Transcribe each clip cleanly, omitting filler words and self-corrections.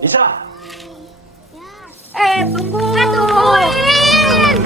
Nisa! Tunggu! Tungguin!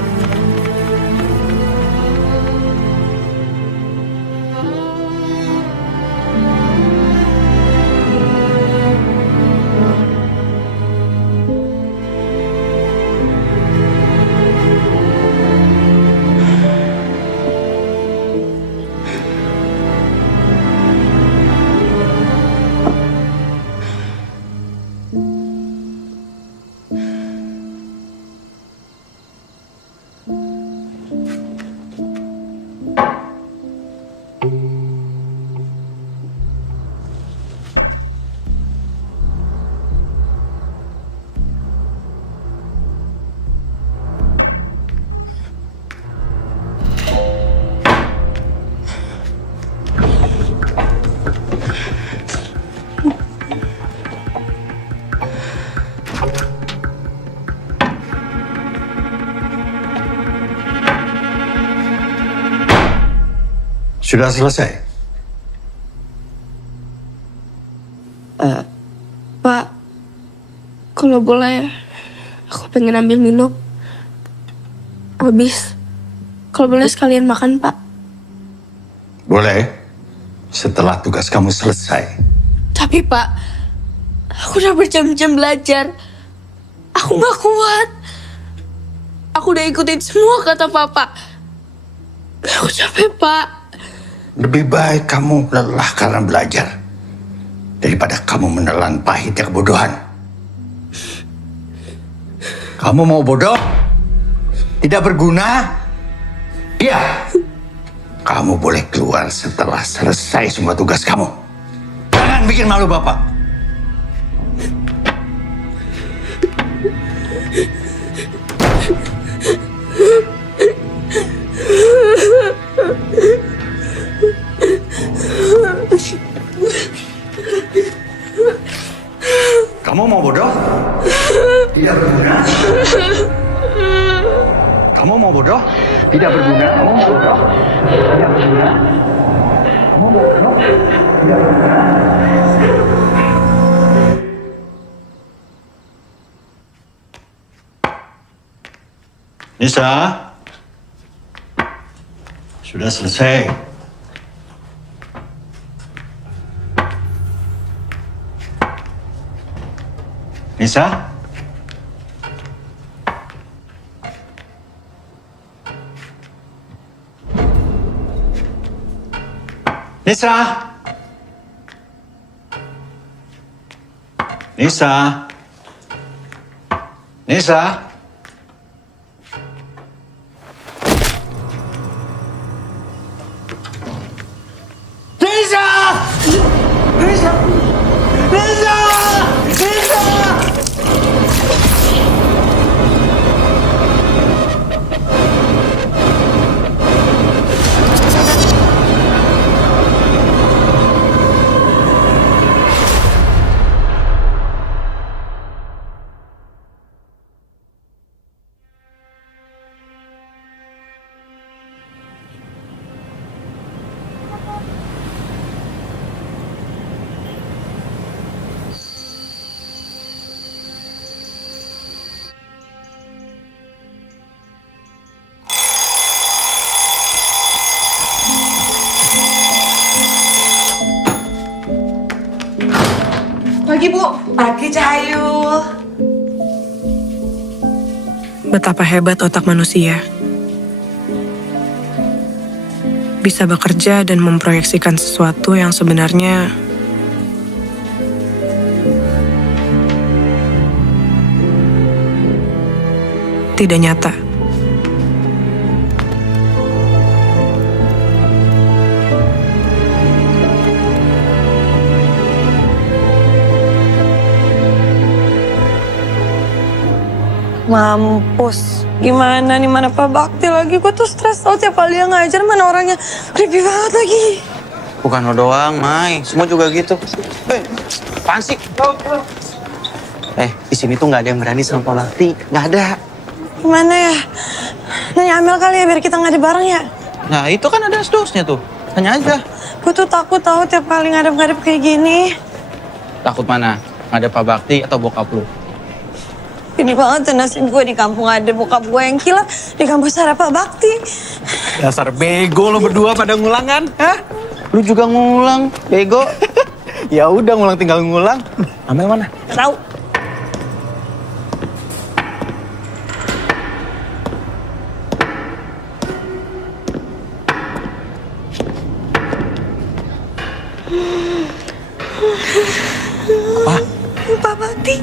Sudah selesai? Pak, kalau boleh, aku pengen ambil minum. Habis, kalau boleh sekalian makan, Pak. Boleh. Setelah tugas kamu selesai. Tapi, Pak, aku udah berjam-jam belajar. Aku gak kuat. Aku udah ikutin semua kata Papa. Aku capek, Pak. Lebih baik kamu lelah karena belajar daripada kamu menelan pahitnya kebodohan. Kamu mau bodoh? Tidak berguna? Iya. Kamu boleh keluar setelah selesai semua tugas kamu. Jangan bikin malu Bapak. Kamu mau bodoh? Tidak berguna. Kamu mau bodoh? Tidak berguna. Kamu mau bodoh? Tidak berguna. Kamu mau bodoh? Tidak berguna. Nisa, sudah selesai. Nisa? Nisa? Nisa? Nisa? Nisa! Nisa! Nisa! Nisa! Pagi, Bu. Pagi, Cahayu. Betapa hebat otak manusia. Bisa bekerja dan memproyeksikan sesuatu yang sebenarnya tidak nyata. Mampus. Gimana nih, mana Pak Bakti lagi? Gue tuh stres tau tiap kali dia ngajar, mana orangnya creepy banget lagi. Bukan lo doang, Mai. Semua juga gitu. Apaan sih? Di sini tuh nggak ada yang berani sama Pak Bakti. Nggak ada. Gimana ya? Nanya Amel kali ya, biar kita ngadep bareng ya. Nah, itu kan ada asdosnya tuh. Tanya aja. Gue tuh takut tahu tiap kali ngadep-ngadep kayak gini. Takut mana? Ada Pak Bakti atau bokap lu? Ini banget tuh nasib gue di kampung ada bokap gue yang kilaf, di kampus ada Pak Bakti. Dasar bego lo berdua pada ngulang kan? Hah? Lu juga ngulang, bego. Ya udah ngulang tinggal ngulang. Amel mana? Tahu? Apa? Pak Bakti,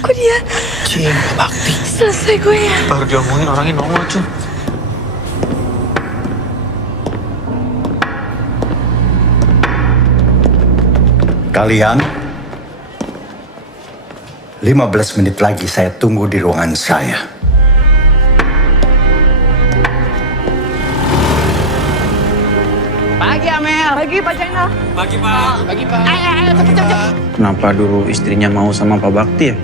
kok dia Cinta Bakti. selesai gue ya? Baru diomongin orangnya nongol cuy. Kalian 15 menit lagi saya tunggu di ruangan saya. Pagi Amel. Pagi Pak Channel. Pagi Pak. Pagi Pak. Ayo cepet. Kenapa dulu istrinya mau sama Pak Bakti ya?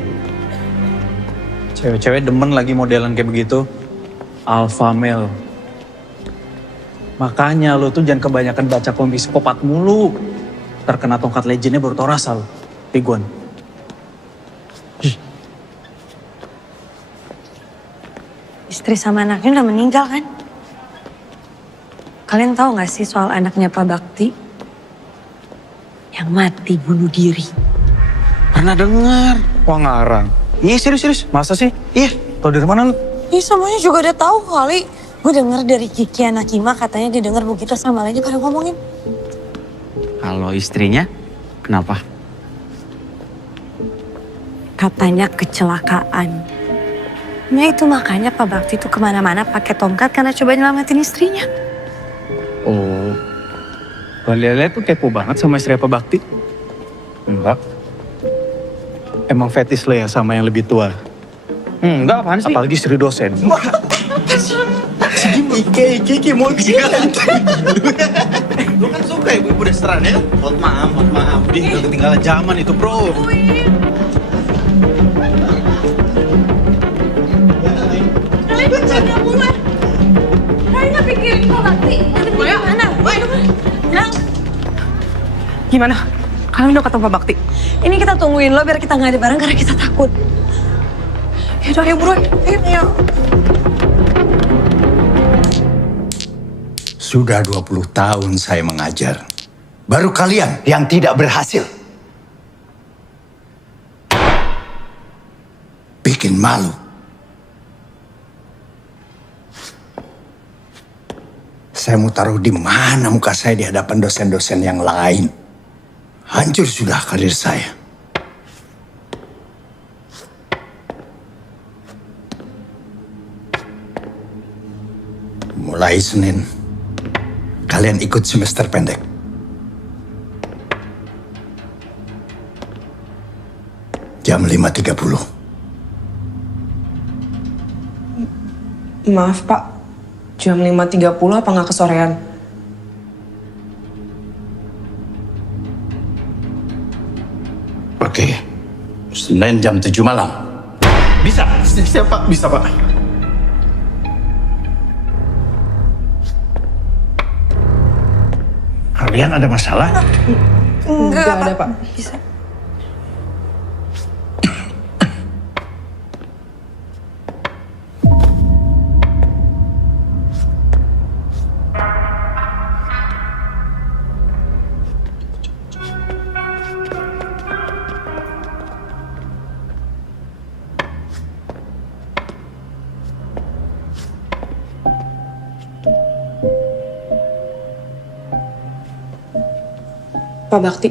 Cewek-cewek demen lagi modelan kayak begitu. Alpha male. Makanya lo tuh jangan kebanyakan baca komik psikopat mulu. Terkena tongkat legendnya baru tau rasa lo. Piguan. Istri sama anaknya udah meninggal kan? Kalian tahu gak sih soal anaknya Pak Bakti? Yang mati bunuh diri. Pernah dengar. Wah ngarang. Iya serius. Masa sih? Iya. Tau dari mana lo? Ini semuanya juga udah tahu kali. Gue denger dari Kiki anak Kima katanya dia denger begitu sama lainnya pada ngomongin. Kalau istrinya, kenapa? Katanya kecelakaan. Nah itu makanya Pak Bakti tuh kemana-mana pakai tongkat karena coba nyelamatin istrinya. Oh. Lele tuh kepo banget sama istri Pak Bakti. Enggak. Emang fetis lo ya sama yang lebih tua? Enggak, apaan sih? Apalagi istri dosen. Iki mau Lu kan suka ibu-ibu restoran ya? Mohon maaf. Dia udah ketinggalan zaman itu bro. Kalian jaga mulai. Kalian gak pikirin Pak Bakti. Nanti gimana? Bilang. Gimana? Kalian udah ketemu Pak Bakti? Ini kita tungguin lo biar kita nggak ada bareng karena kita takut. Yaudah ayo bro, ayo. Sudah 20 tahun saya mengajar. Baru kalian yang tidak berhasil. Bikin malu. Saya mau taruh di mana muka saya di hadapan dosen-dosen yang lain. Hancur sudah karir saya. Mulai Senin, kalian ikut semester pendek. Jam 5.30. Maaf Pak, jam 5.30 apa nggak kesorean? Oke, Senin jam 7 malam. bisa. Siapa? Bisa Pak. Kalian ada masalah? Enggak ada Pak. Bisa. Pak Bakti.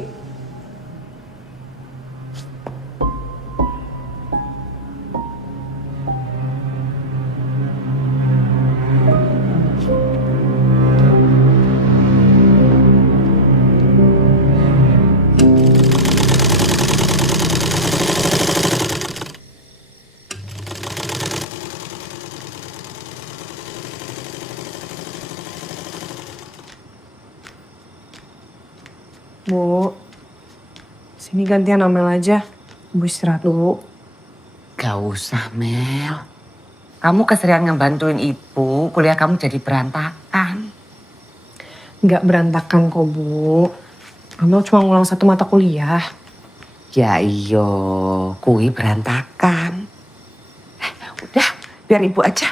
Bu, sini gantian Amel aja. Bu istirahat dulu. Gak usah Mel. Kamu keserian ngebantuin ibu, kuliah kamu jadi berantakan. Nggak berantakan kok Bu. Amel cuma ngulang 1 mata kuliah. Ya iyo, kui berantakan. Udah, biar ibu aja.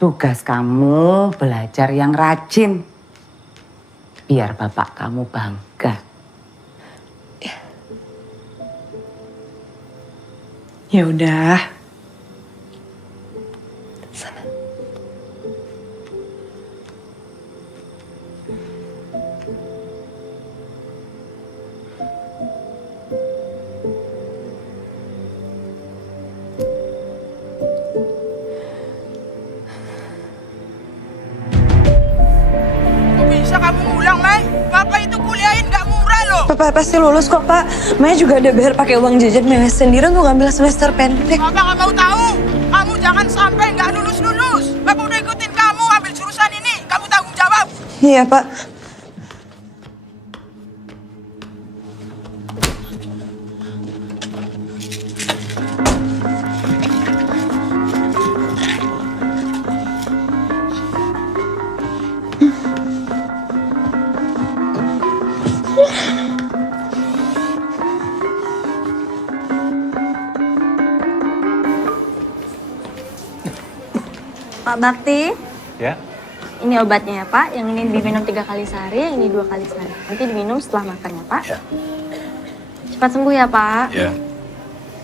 Tugas kamu belajar yang rajin. Biar bapak kamu bangga. Ya udah. Bisa kamu ngulang, Mai? Bapak itu kuliahin nggak murah loh. Papa pasti lulus kok, Pak. Maya juga ada bayar pakai uang jajan Maya sendiri untuk ngambil semester pendek. Bapak nggak mau tahu. Kamu jangan sampai nggak lulus-lulus. Bapak udah ikutin kamu ambil jurusan ini. Kamu tanggung jawab. Iya, Pak. Pak Bakti, Ya. ini obatnya ya Pak. Yang ini diminum 3 kali sehari, yang ini 2 kali sehari. Nanti diminum setelah makan ya Pak. Ya. Cepat sembuh ya Pak. Ya.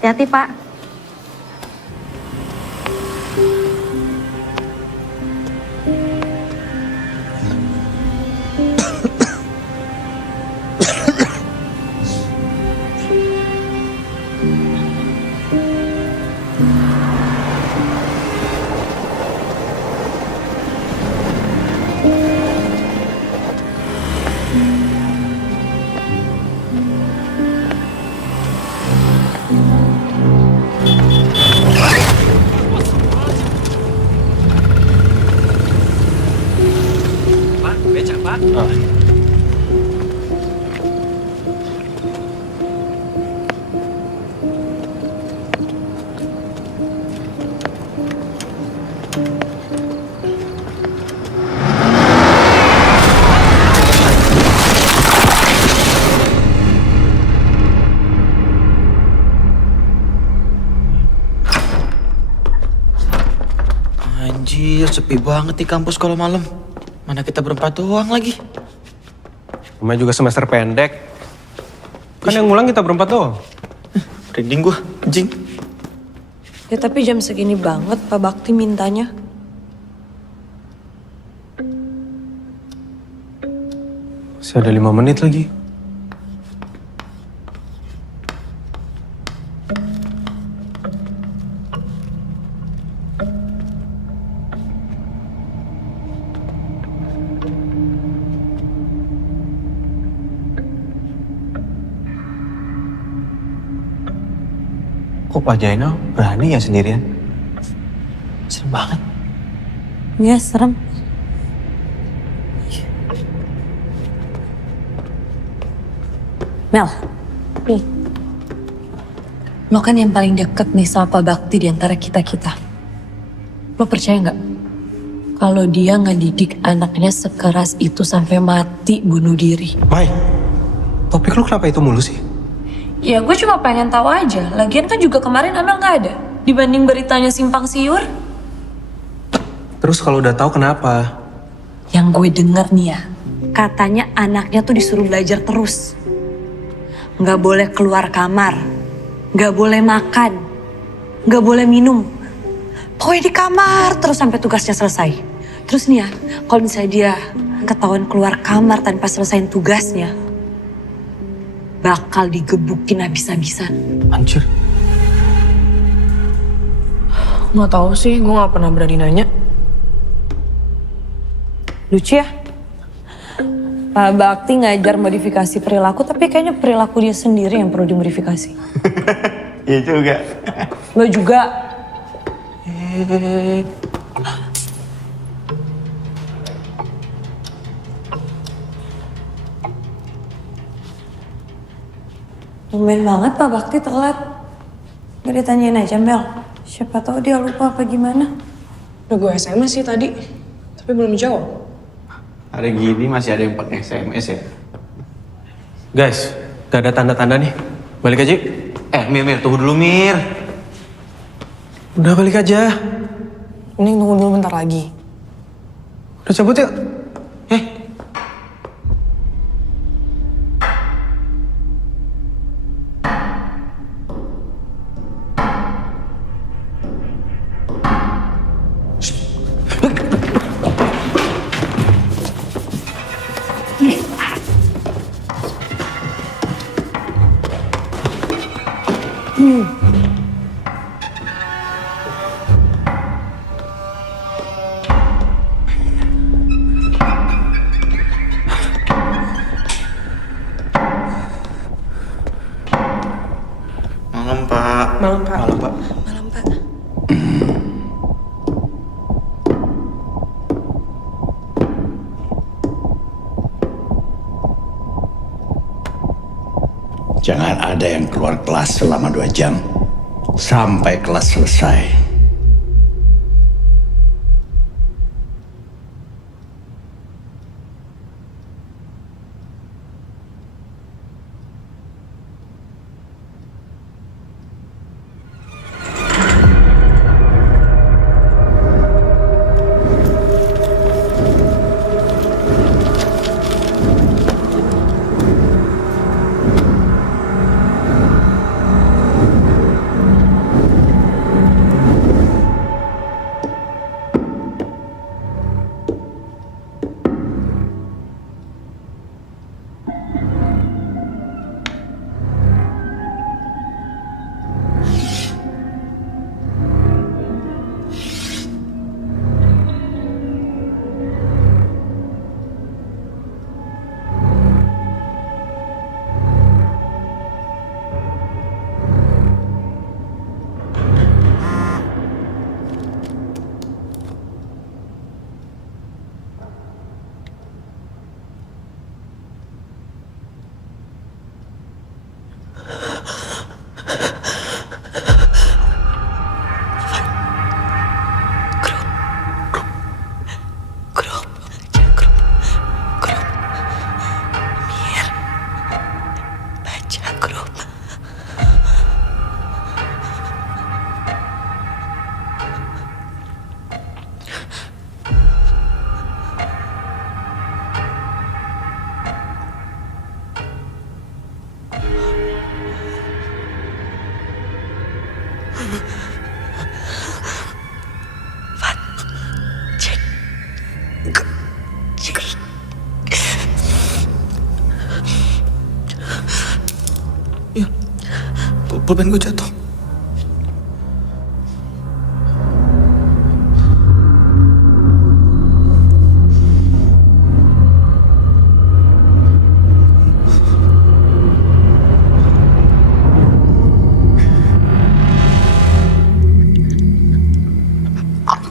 Hati-hati Pak. Anjir, sepi banget di kampus kalau malam. Mana kita berempat doang lagi. Namanya juga semester pendek. Kan yang ngulang kita berempat doang. Merinding gua, anjing. Ya tapi jam segini banget Pak Bakti mintanya. Masih ada 5 menit lagi. Kok Pak Jainal berani ya sendirian? Serem banget. Iya serem. Mel, nih. Lo kan yang paling deket nih sama Pak Bakti di antara kita-kita. Lo percaya nggak? Kalau dia ngedidik anaknya sekeras itu sampai mati bunuh diri. Mai, topik lu kenapa itu mulu sih? Ya gue cuma pengen tahu aja. Lagian kan juga kemarin Amel nggak ada. Dibanding beritanya simpang siur. Terus kalau udah tahu kenapa? Yang gue denger nih ya, katanya anaknya tuh disuruh belajar terus. Nggak boleh keluar kamar, nggak boleh makan, nggak boleh minum. Pokoknya di kamar terus sampai tugasnya selesai. Terus nih ya, kalau misalnya dia ketahuan keluar kamar tanpa selesaiin tugasnya, bakal digebukin habis-habisan. Anjir. Nggak tahu sih, gue nggak pernah berani nanya. Lucu ya? Pak Bakti ngajar modifikasi perilaku, tapi kayaknya perilaku dia sendiri yang perlu dimodifikasi. Iya juga. Lo juga. Tumben banget Pak Bakti telat. Gak ditanyain aja Mel. Siapa tahu dia lupa apa gimana. Udah gue SMS sih tadi, tapi belum jawab. Hari gini masih ada yang pakai SMS ya? Guys, Gak ada tanda-tanda nih. Balik aja. Mir, tunggu dulu, Mir. Udah balik aja. Mending tunggu dulu bentar lagi. Udah cabut yuk. Malam, Pak. Malam, Pak. Malam, Pak. Malam, Pak. Jangan ada yang keluar kelas selama 2 jam. Sampai kelas selesai. Pulpen gue jatuh.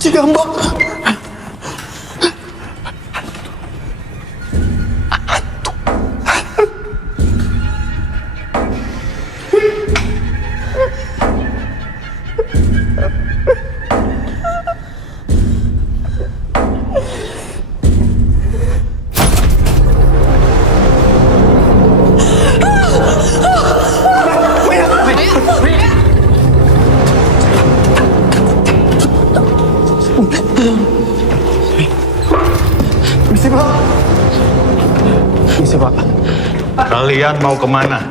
Cigambak. Misi, Pak. Kalian mau kemana?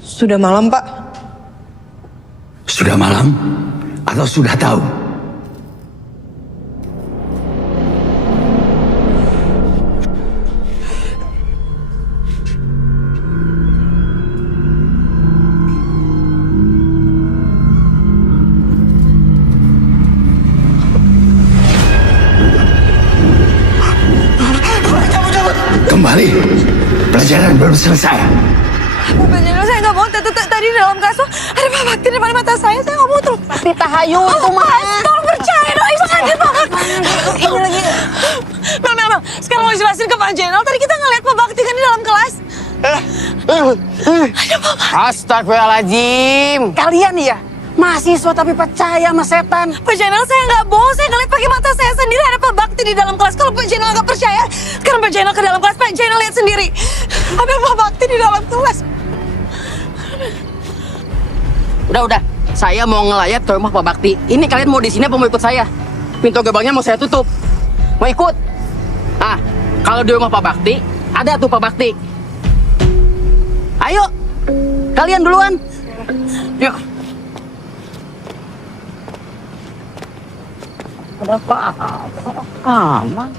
Sudah malam, Pak. Sudah malam? Atau sudah tahu? Kembali. Pelajaran belum selesai. Bu Penjara, saya nggak mau. Tadi di dalam kasur ada Pak Bakti depan mata saya nggak mau terus. Pasti tahayu itu mah. Tolong percaya dong, Ibu aja Pak Bakti. Ini lagi. Mel, sekarang mau jelasin ke Pak Jenal. Tadi kita ngeliat Pak Bakti kan di dalam kelas. Ada Pak Bakti. Astagfirullahaladzim. Kalian ya Mahasiswa tapi percaya sama setan. Pak Jenal, saya nggak bohong. Saya ngeliat pakai mata saya sendiri ada Pak Bakti di dalam kelas. Kalau Pak Jenal nggak percaya, sekarang Pak Jenal ke dalam kelas. Pak Jenal lihat sendiri. Ada Pak Bakti di dalam kelas. Udah. Saya mau ngelayat ke rumah Pak Bakti. Ini kalian mau di sini apa mau ikut saya? Pintu gerbangnya mau saya tutup. Mau ikut? Ah, kalau di rumah Pak Bakti, ada tuh Pak Bakti. Ayo, kalian duluan. Yuk. Ada apa-apa? Aman.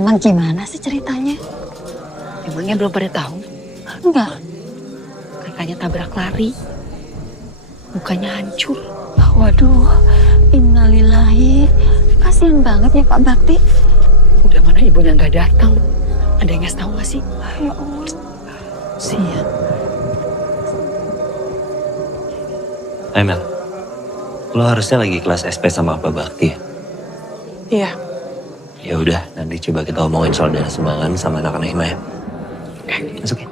Emang gimana sih ceritanya? Emangnya belum pada tahu? Enggak. Kakaknya tabrak lari. Mukanya hancur. Waduh, innalillahi. Kasian banget ya Pak Bakti. Udah mana ibunya nggak datang. Ada yang ngasih tahu nggak sih? Ya Allah. Sian. Mel, lo harusnya lagi kelas SP sama Pak Bakti ya? Iya. Ya udah, nanti coba kita omongin soal dana sumbangan sama anak-anak Hima ya. Masuk ya.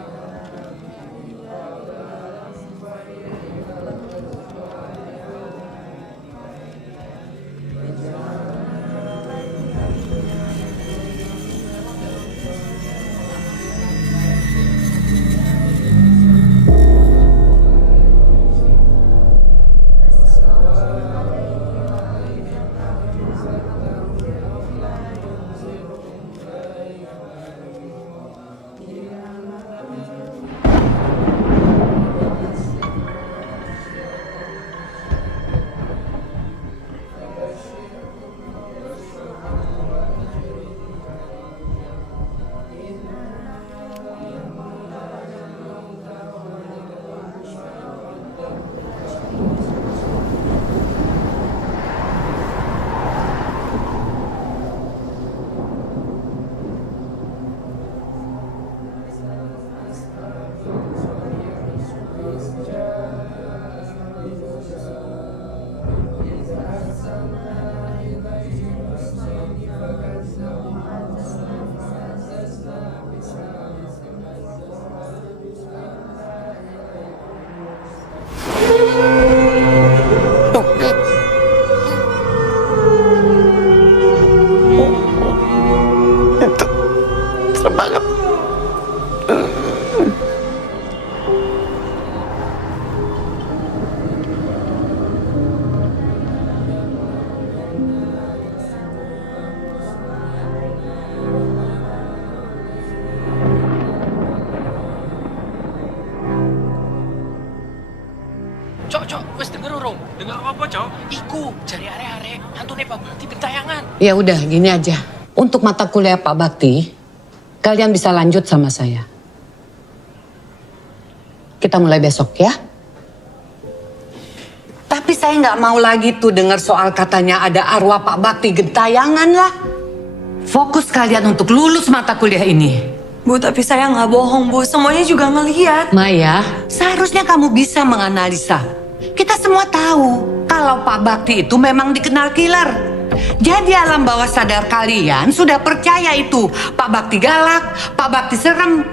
Cok, wes denger urung? Denger apa, Cok? Iku, jari are-are, hantune Pak Bakti bentayangan. Ya udah, gini aja. Untuk mata kuliah Pak Bakti, kalian bisa lanjut sama saya. Kita mulai besok ya. Tapi saya nggak mau lagi tuh dengar soal katanya ada arwah Pak Bakti gentayangan lah. Fokus kalian untuk lulus mata kuliah ini. Bu, tapi saya nggak bohong, Bu. Semuanya juga ngelihat. Maya, seharusnya kamu bisa menganalisa. Kita semua tahu kalau Pak Bakti itu memang dikenal killer. Jadi alam bawah sadar kalian sudah percaya itu Pak Bakti galak, Pak Bakti serem.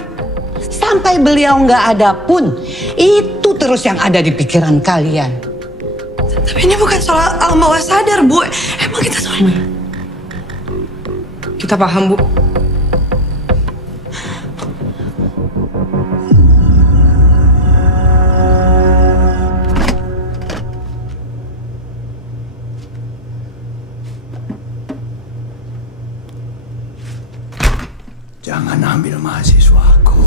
Sampai beliau nggak ada pun, itu terus yang ada di pikiran kalian. Tapi ini bukan soal alam bawah sadar, Bu. Emang kita semua... Kita paham, Bu. Jangan ambil mahasiswaku.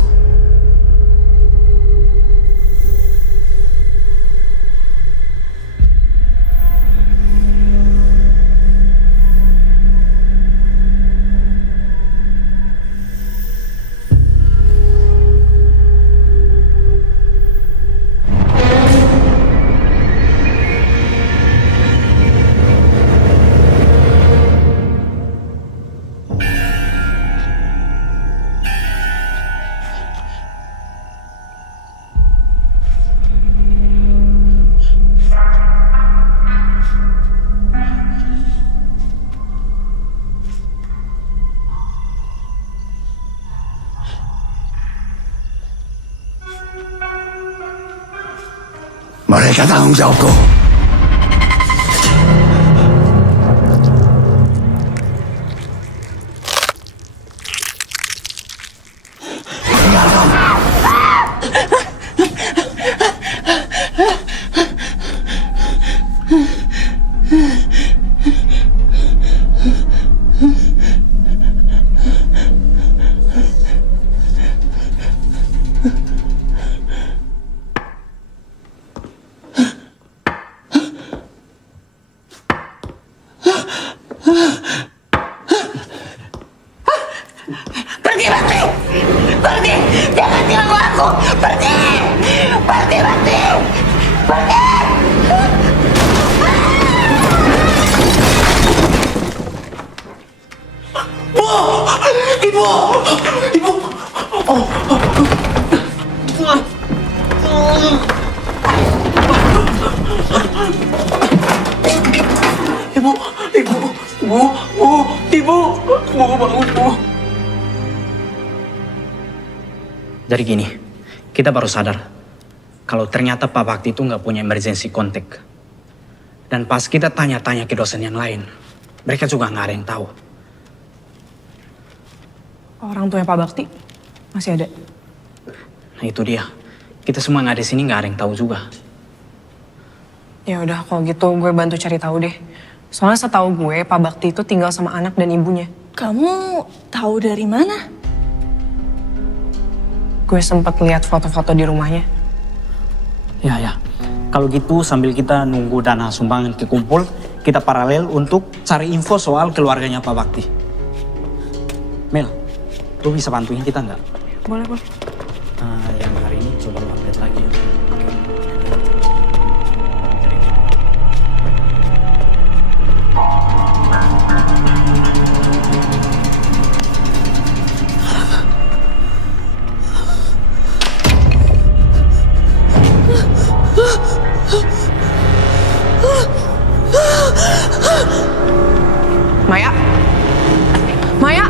Mereka tanggung jawabku. Pergi, Bakti! Pergi! Jangan ganggu aku! Pergi! Pergi, Bakti! Pergi! Bu! Ibu! Ibu! Ibu! Bu bangun, Bu! Jadi gini, kita baru sadar kalau ternyata Pak Bakti itu nggak punya emergency contact. Dan pas kita tanya-tanya ke dosen yang lain, mereka juga nggak ada yang tahu. Orang tuanya Pak Bakti masih ada. Nah itu dia, kita semua nggak ada di sini nggak ada yang tahu juga. Ya udah kalau gitu gue bantu cari tahu deh. Soalnya setahu gue Pak Bakti itu tinggal sama anak dan ibunya. Kamu tahu dari mana? Gue sempat lihat foto-foto di rumahnya. Ya. Kalau gitu sambil kita nunggu dana sumbangan kekumpul, kita paralel untuk cari info soal keluarganya Pak Bakti. Mel, lu bisa bantuin kita nggak? Boleh. Yang hari ini coba lu update lagi ya. Maya? Maya?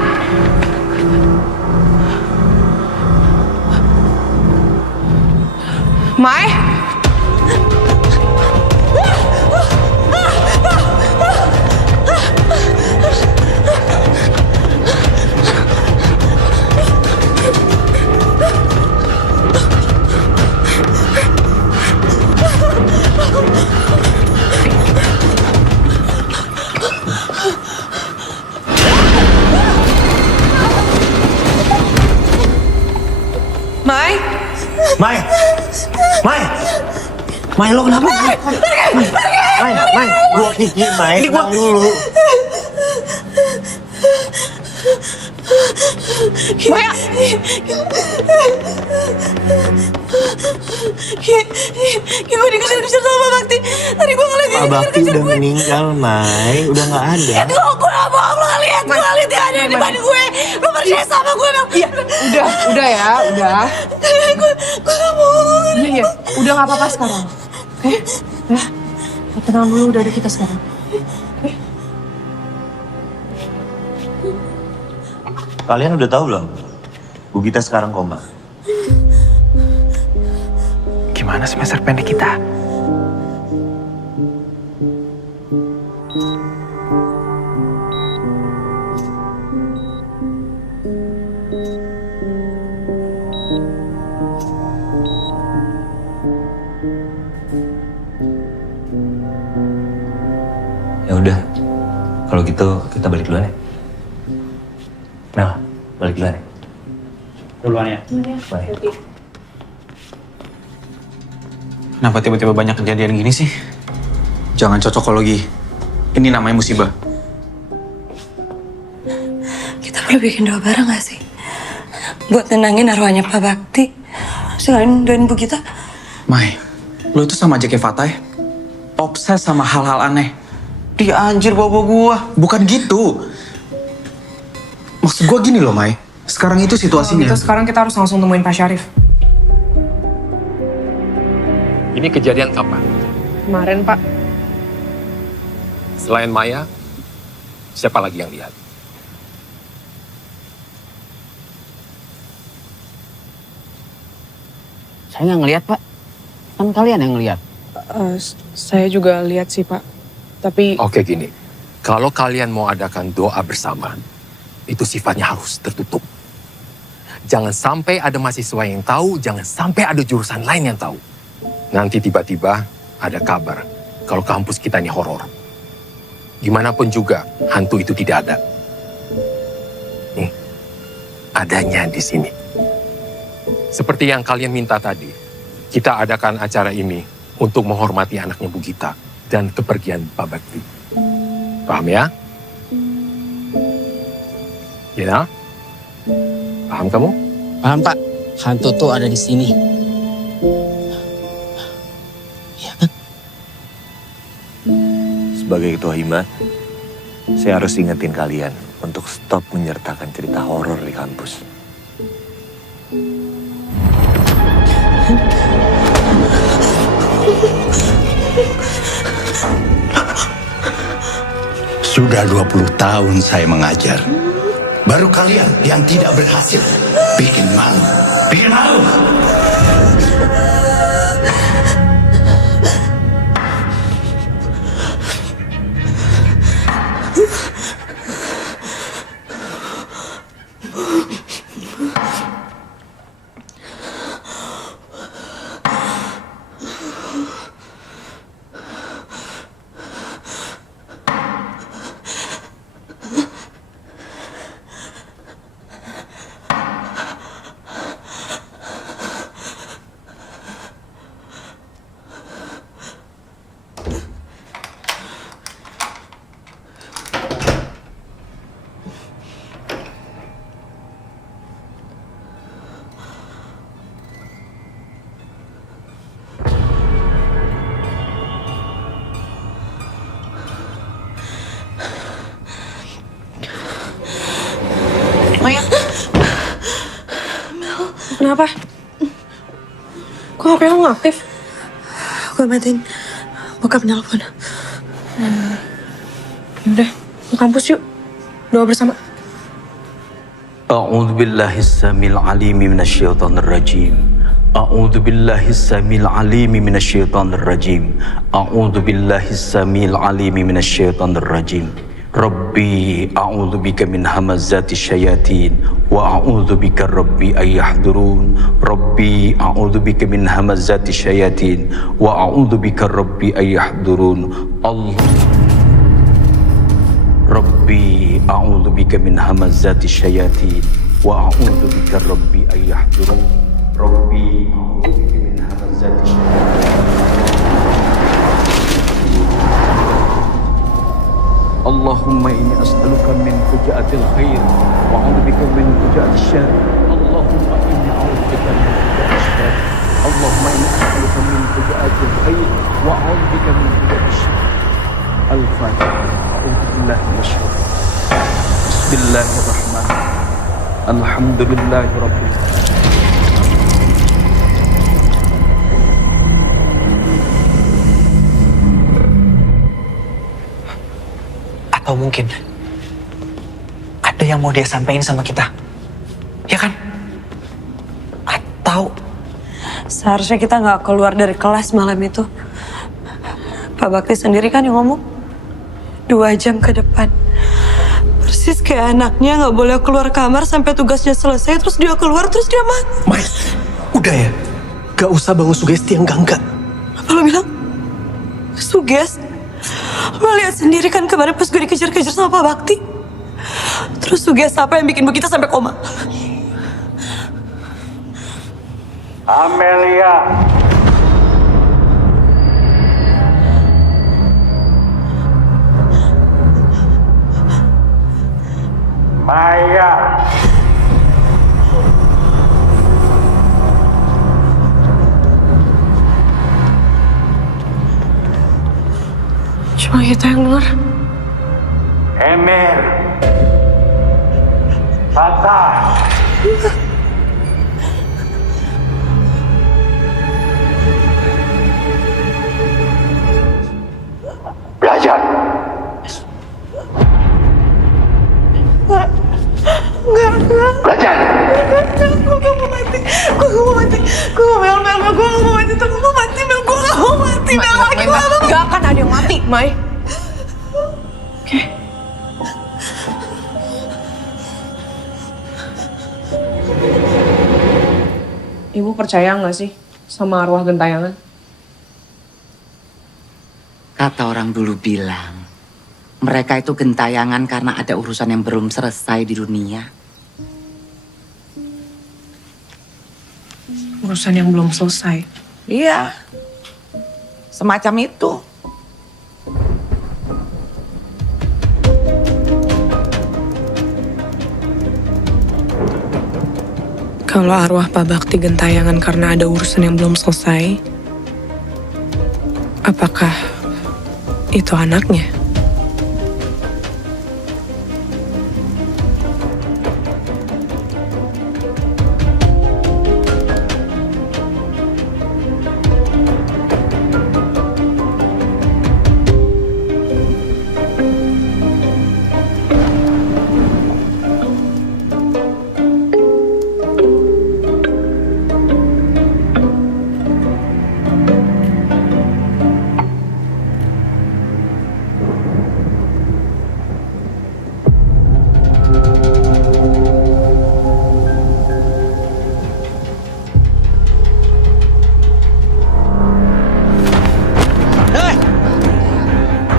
Mai? Mai, lo kenapa? Mai, gua Kiki, Mai, tenang dulu. Maya! Gue dikejar-kejar sama Pak Bakti. Tadi gue ngeliat Pak Bakti udah meninggal, Mai. Udah gak ada. gue gak bohong, lo ngeliat dia ada di depan gue. Lo percaya sama gue, Bang. Iya, udah ya, udah. Gue gak bohong. Iya, udah gak apa-apa sekarang. Oke? Ya, tenang dulu, udah ada kita sekarang. Kalian udah tahu belum? Bu Gita sekarang koma. Gimana semester pendek kita? Ya udah, kalau gitu kita balik duluan ya. Nah, balik duluan ya. Duluan ya. Bye. Kenapa tiba-tiba banyak kejadian gini sih? Jangan cocokologi. Ini namanya musibah. Kita perlu bikin doa bareng gak sih? Buat nenangin arwahnya Pak Bakti. Selain doain Bu Gita. Mai, lo itu sama aja kayak Fatah ya? Obses sama hal-hal aneh. Dia anjir bawa gua. Bukan gitu. Maksud gua gini loh, Mai. Sekarang itu situasinya. Kalau gitu sekarang kita harus langsung temuin Pak Syarif. Ini kejadian kapan? Kemarin, Pak. Selain Maya, siapa lagi yang lihat? Saya nggak ngelihat, Pak. Kan kalian yang ngelihat. Saya juga lihat sih Pak. Tapi Oke gini, kalau kalian mau adakan doa bersama, itu sifatnya harus tertutup. Jangan sampai ada mahasiswa yang tahu, jangan sampai ada jurusan lain yang tahu. Nanti tiba-tiba ada kabar kalau kampus kita ini horor. Gimana pun juga, hantu itu tidak ada. Nih, adanya di sini. Seperti yang kalian minta tadi, kita adakan acara ini untuk menghormati anaknya Bu Gita dan kepergian Pak Bakti. Paham ya? Ya? Paham kamu? Paham Pak, hantu tuh ada di sini. Sebagai ketua hima, saya harus ingetin kalian untuk stop menyertakan cerita horor di kampus. Sudah 20 tahun saya mengajar. Baru kalian yang tidak berhasil. Bikin malu. Bikin malu. kenapa? Kok HP lo nggak aktif? Gue matiin bokap nelpon. Udah, ke kampus yuk. Doa bersama. أعوذ بالله السميع العليم من الشيطان الرجيم أعوذ بالله السميع العليم من الشيطان الرجيم أعوذ بالله السميع العليم من الشيطان الرجيم ربي أعوذ بك من همزات الشياطين وأعوذ بك ربي أن يحضرون ربي أعوذ بك من همزات الشياطين وأعوذ بك ربي أن يحضرون الله ربي أعوذ بك من همزات الشياطين وأعوذ بك ربي أن يحضرون ربي أعوذ بك من همزات الشياطين اللهم إني أسألك من فجاءة الخير وأعوذ بك من فجاءة الشر اللهم إني أعوذ بك من فجاءة الشر اللهم إني أسألك من فجاءة الخير وأعوذ بك من فجاءة الشر الفاتحة أعوذ بالله من الشيطان بسم الله الرحمن الرحيم الحمد لله رب العالمين Atau mungkin ada yang mau dia sampaikan sama kita, ya kan? Atau Seharusnya kita nggak keluar dari kelas malam itu. Pak Bakti sendiri kan yang ngomong 2 jam ke depan. Persis kayak anaknya nggak boleh keluar kamar sampai tugasnya selesai, terus dia keluar, terus dia mati. Mai, udah ya. Gak usah bangun sugesti yang enggak. Apa lo bilang? Suges? Lo lihat sendiri kan kemarin pas gue dikejar-kejar sama Pak Bakti. Terus suges apa yang bikin Bu Gita sampai koma? Amelia. Maya. Cuma kita yang denger. Emir. Tata. Belajar. Enggak. Belajar. Gue gak mau mati. Gue gak mau mati. Gue gak mau mati. Gue gak mau mati. Gue gak mau mati. Tidak lagi, Mama. Gak akan ada yang mati, Mai. Oke. Ibu percaya nggak sih sama arwah gentayangan? Kata orang dulu bilang, mereka itu gentayangan karena ada urusan yang belum selesai di dunia. Urusan yang belum selesai. Iya, semacam itu. Kalau arwah Pak Bakti gentayangan karena ada urusan yang belum selesai, apakah itu anaknya?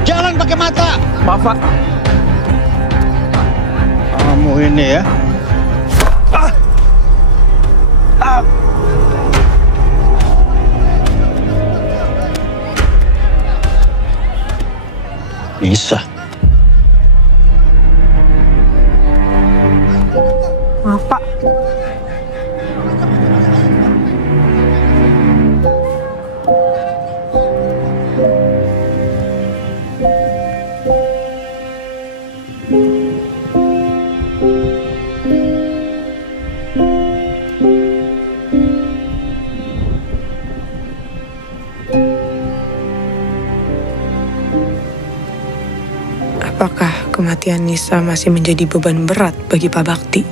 Jalan pakai mata. Maaf, Pak. Kamu ini ya. Bisa. Maaf, Pak. Apakah kematian Nisa masih menjadi beban berat bagi Pak Bakti?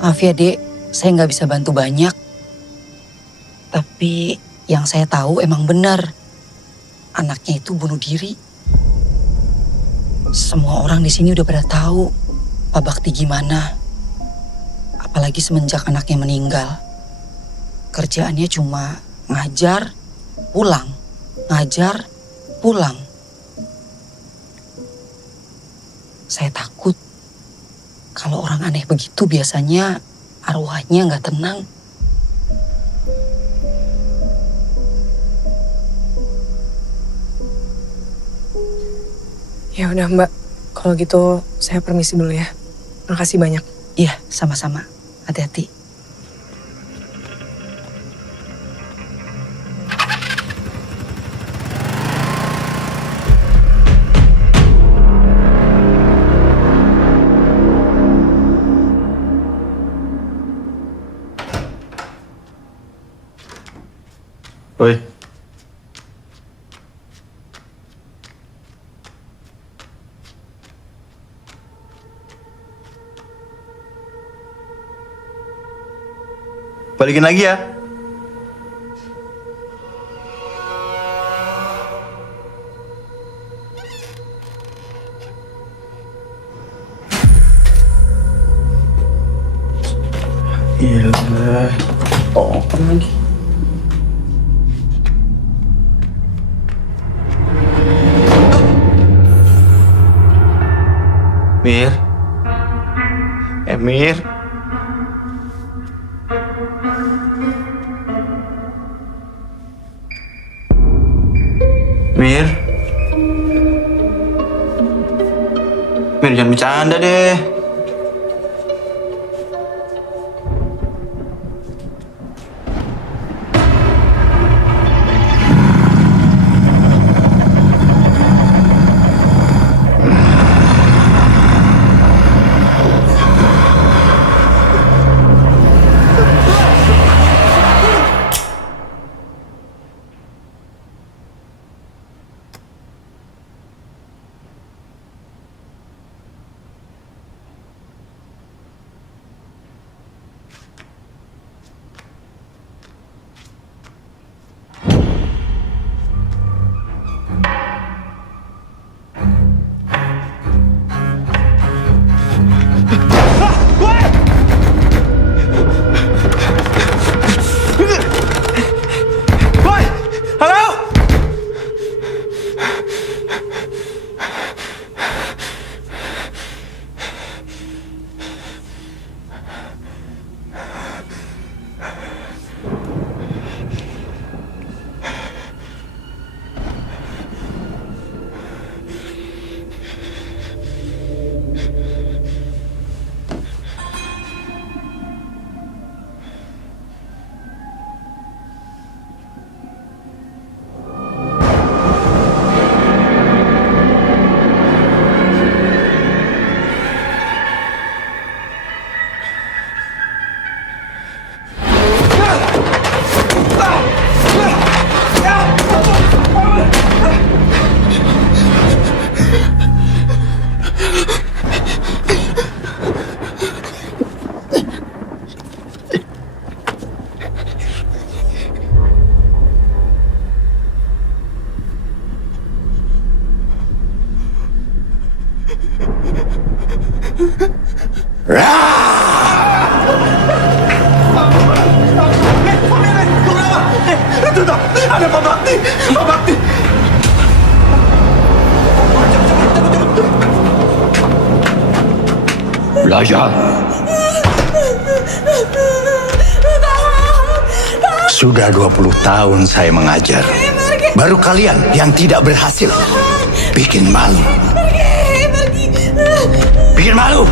Maaf ya, Dek. Saya nggak bisa bantu banyak. Tapi yang saya tahu emang benar. Anaknya itu bunuh diri. Semua orang di sini udah pada tahu Pak Bakti gimana. Apalagi semenjak anaknya meninggal. Kerjaannya cuma ngajar, pulang. Ngajar, pulang. Saya takut kalau orang aneh begitu biasanya arwahnya nggak tenang. Ya udah Mbak, kalau gitu saya permisi dulu ya. Makasih banyak. Iya, sama-sama. Hati-hati. Oi. Balikin lagi ya. Gila. Oh, lagi. Mir. Mir. Mir. Mir, jangan bercanda deh. Itu tuh, ada Pak Bakti. Pak Bakti. Belajar. Sudah 20 tahun saya mengajar. Baru kalian yang tidak berhasil. Bikin malu. Bikin malu.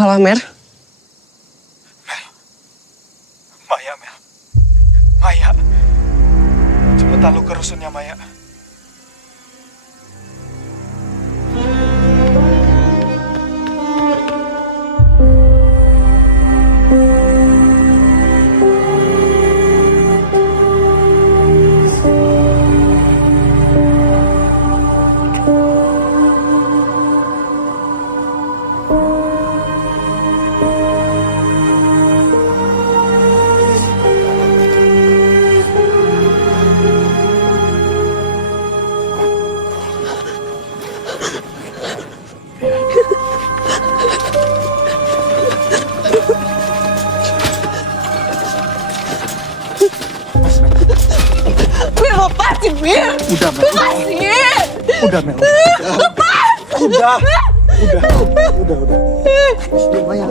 Halo, Mer. Maya, Mel. Maya. Cepetan lu ke rusunnya, Maya. Bir, lepasin, Bir. Udah, Mel. Lepasin. Udah, Mel. Lepas. Udah. Maya.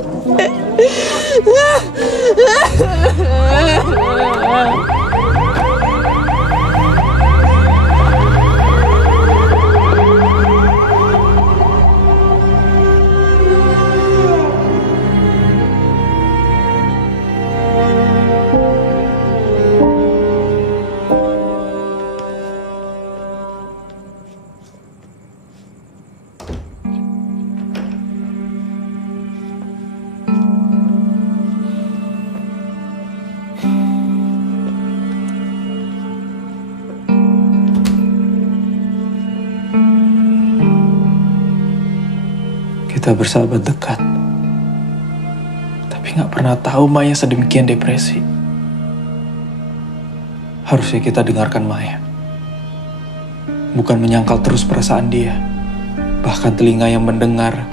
Kita bersahabat dekat. Tapi gak pernah tahu Maya sedemikian depresi. Harusnya kita dengarkan Maya. Bukan menyangkal terus perasaan dia. Bahkan telinga yang mendengar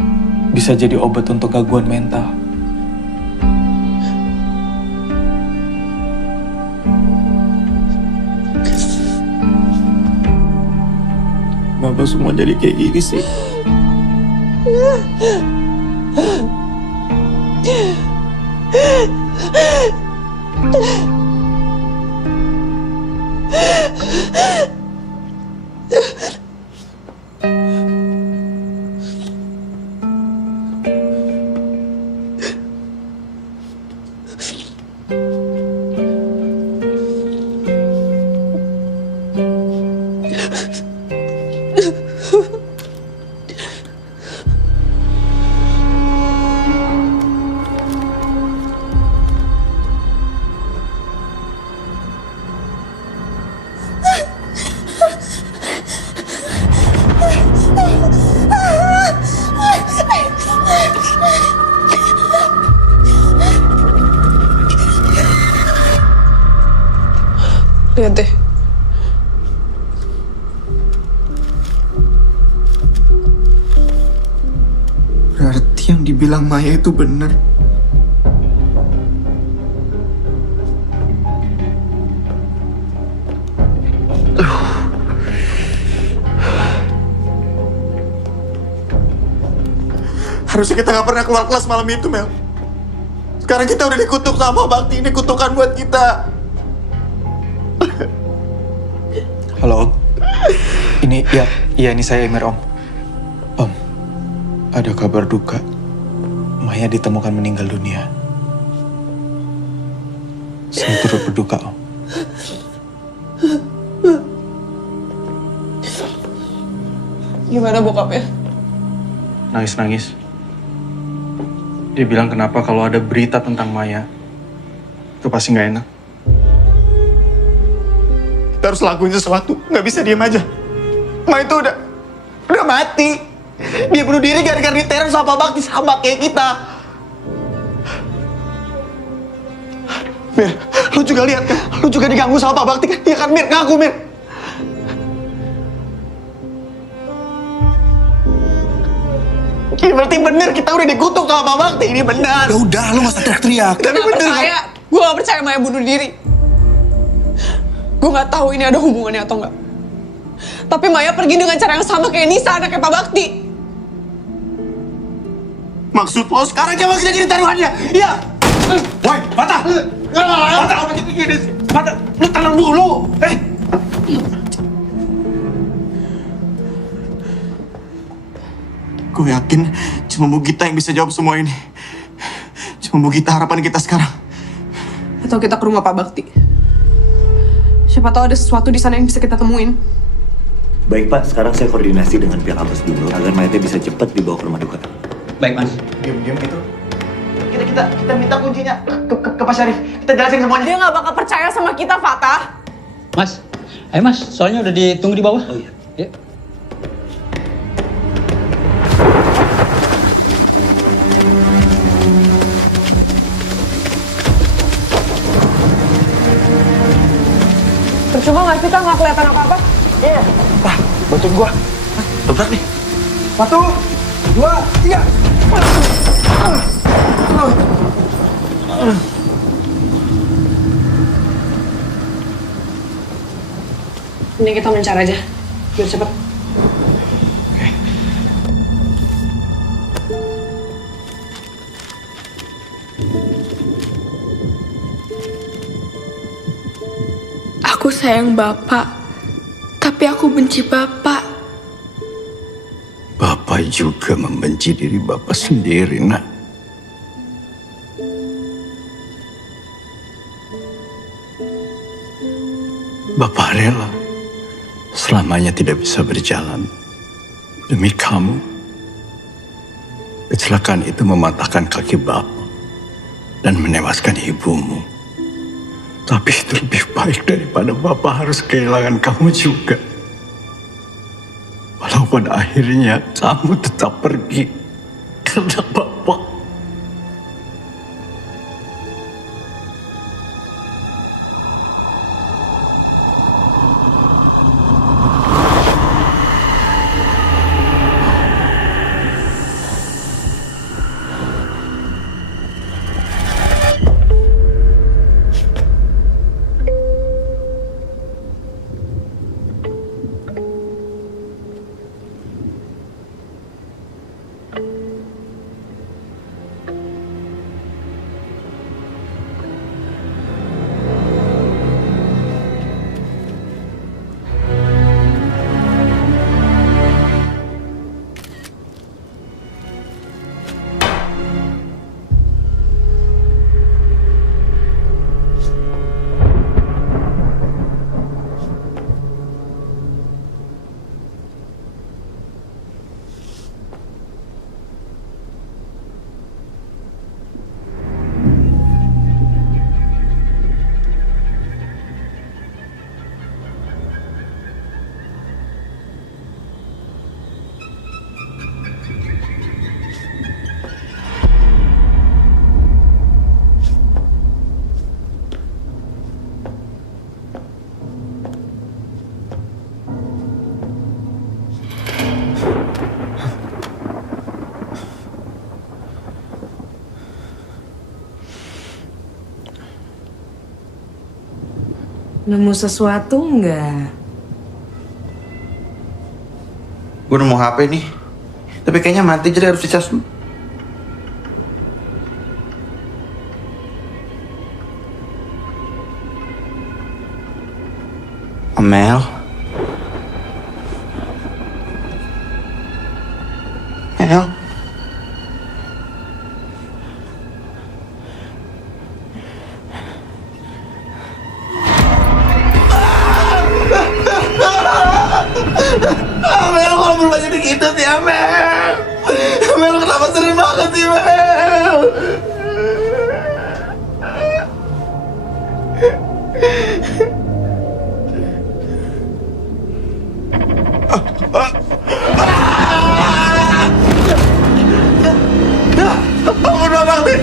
bisa jadi obat untuk gangguan mental. Kenapa semua jadi kayak gini sih? Lihat deh. Berarti yang dibilang Maya itu benar. Harusnya kita gak pernah keluar kelas malam itu, Mel. Sekarang kita udah dikutuk sama Bakti. Ini kutukan buat kita. Halo Om. Ini saya Emir Om. Om, ada kabar duka. Maya ditemukan meninggal dunia. Saya turut berduka Om. Gimana bokapnya? Nangis-nangis. Dia bilang kenapa kalau ada berita tentang Maya, itu pasti gak enak. Kita harus lakuin sesuatu. Gak bisa diem aja. Maya itu udah mati. Dia bunuh diri gara-gara diteror sama Pak Bakti sama kayak kita. Mir, lu juga lihat kan? Lu juga diganggu sama Pak Bakti kan? Iya kan Mir? Ngaku Mir. Ini berarti bener kita udah dikutuk sama Pak Bakti. Ini benar. Ya udah, lu gak usah teriak-teriak. Tapi bener kan? Gue gak percaya Maya bunuh diri. Gue gak tahu ini ada hubungannya atau enggak. Tapi Maya pergi dengan cara yang sama kayak Nisa, anaknya Pak Bakti. Maksud lo sekarang jangan kita jadi taruhannya. Iya. Woi, Patah! Patah, apa gitu gini sih? Patah, lu tenang dulu. Gue yakin cuma Bu Gita yang bisa jawab semua ini. Cuma Bu Gita harapan kita sekarang. Atau kita ke rumah Pak Bakti. Siapa tahu ada sesuatu di sana yang bisa kita temuin. Baik Pak, sekarang saya koordinasi dengan pihak kampus dulu agar mayatnya bisa cepat dibawa ke rumah duka. Baik Mas. Diam-diam gitu. Kita minta kuncinya ke Pak Syarif. Kita jelasin semuanya. Dia nggak bakal percaya sama kita, Fatah. Mas, ayo Mas, soalnya udah ditunggu di bawah. Oh iya. Yuk. Percuma nggak kita nggak kelihatan apa-apa? Iya. Pak, bantuin gua. Dobrak nih. 1, 2, 3. Ini kita mencar aja, biar cepet. Aku sayang Bapak, tapi aku benci Bapak. Bapak juga membenci diri Bapak sendiri, nak. Bapak rela selamanya tidak bisa berjalan demi kamu. Kecelakaan itu mematahkan kaki Bapak dan menewaskan ibumu. Tapi itu lebih baik daripada Bapak harus kehilangan kamu juga. Walau pada akhirnya kamu tetap pergi. Karena Bapak. Nemu sesuatu nggak? Gue nemu HP nih. Tapi kayaknya mati jadi harus dicas. Amel. Mel. Amel, kalau berubah jadi gitu sih, Amel. Amel, kenapa sering banget sih, Mel? Ampun, Bakti.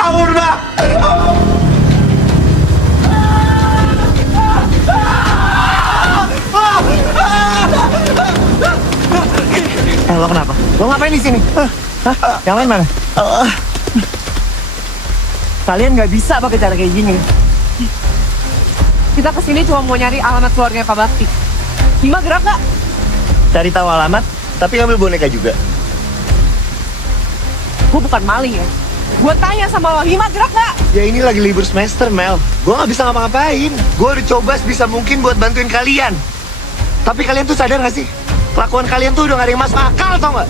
Ampun, Pak. Lo kenapa? Lo ngapain di sini? Yang lain mana? Kalian nggak bisa pakai cara kayak gini. Kita kesini cuma mau nyari alamat keluarga Pak Bakti. Hima gerak gak? Cari tahu alamat, tapi ngambil boneka juga. Gue bukan maling ya. Gue tanya sama lo, Hima gerak gak? Ya ini lagi libur semester, Mel. Gue nggak bisa ngapa-ngapain. Gue udah coba sebisa mungkin buat bantuin kalian. Tapi kalian tuh sadar gak sih? Kelakuan kalian tuh udah gak ada yang masuk akal, tau gak?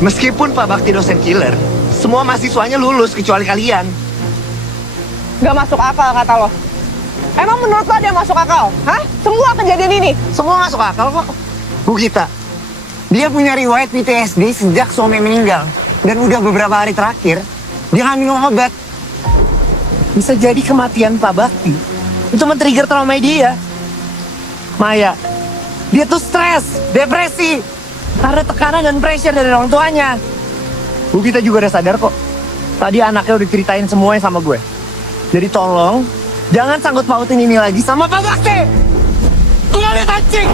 Meskipun Pak Bakti dosen killer, semua mahasiswanya lulus kecuali kalian. Gak masuk akal kata lo. Emang menurut lo ada yang masuk akal? Hah? Semua kejadian ini? Semua masuk akal kok. Bu Gita, dia punya riwayat PTSD sejak suami meninggal. Dan udah beberapa hari terakhir, dia nggak minum obat. Bisa jadi kematian Pak Bakti itu men-trigger trauma dia. Maya, dia tuh stres, depresi, karena tekanan dan pressure dari orang tuanya. Bu Gita juga udah sadar kok. Tadi anaknya udah ceritain semuanya sama gue. Jadi tolong, jangan sangkut pautin ini lagi sama Pak Bakti. Udah lihat anjing.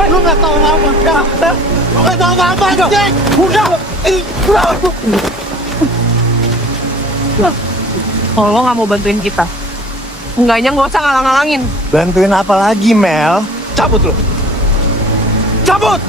Lu nggak tahu apa-apa. Lu nggak tahu apa-apa, anjing. Udah. Kalau lo nggak mau bantuin kita, enggaknya nggak usah ngalang-ngalangin. Bantuin apa lagi, Mel? Cabut lo. Cabut!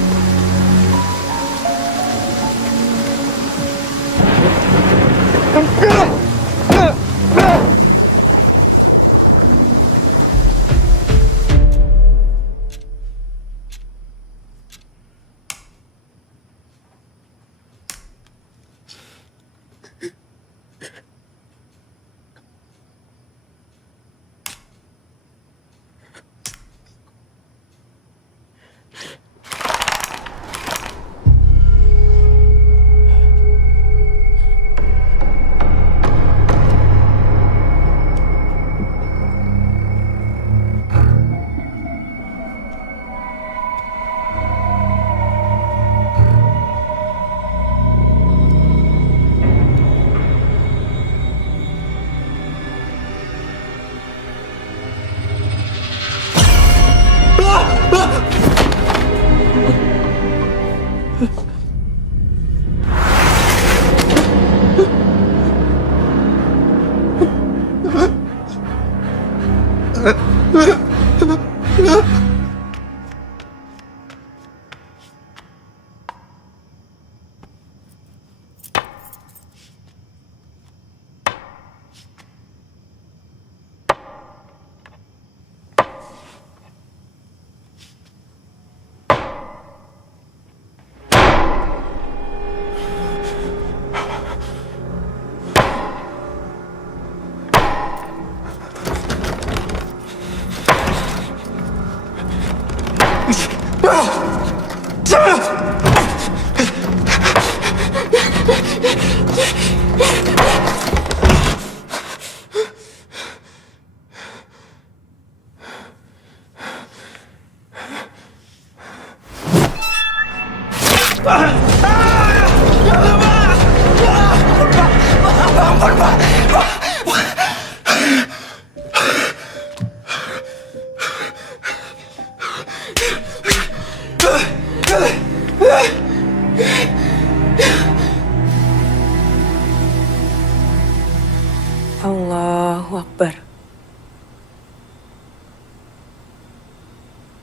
Allahu Akbar.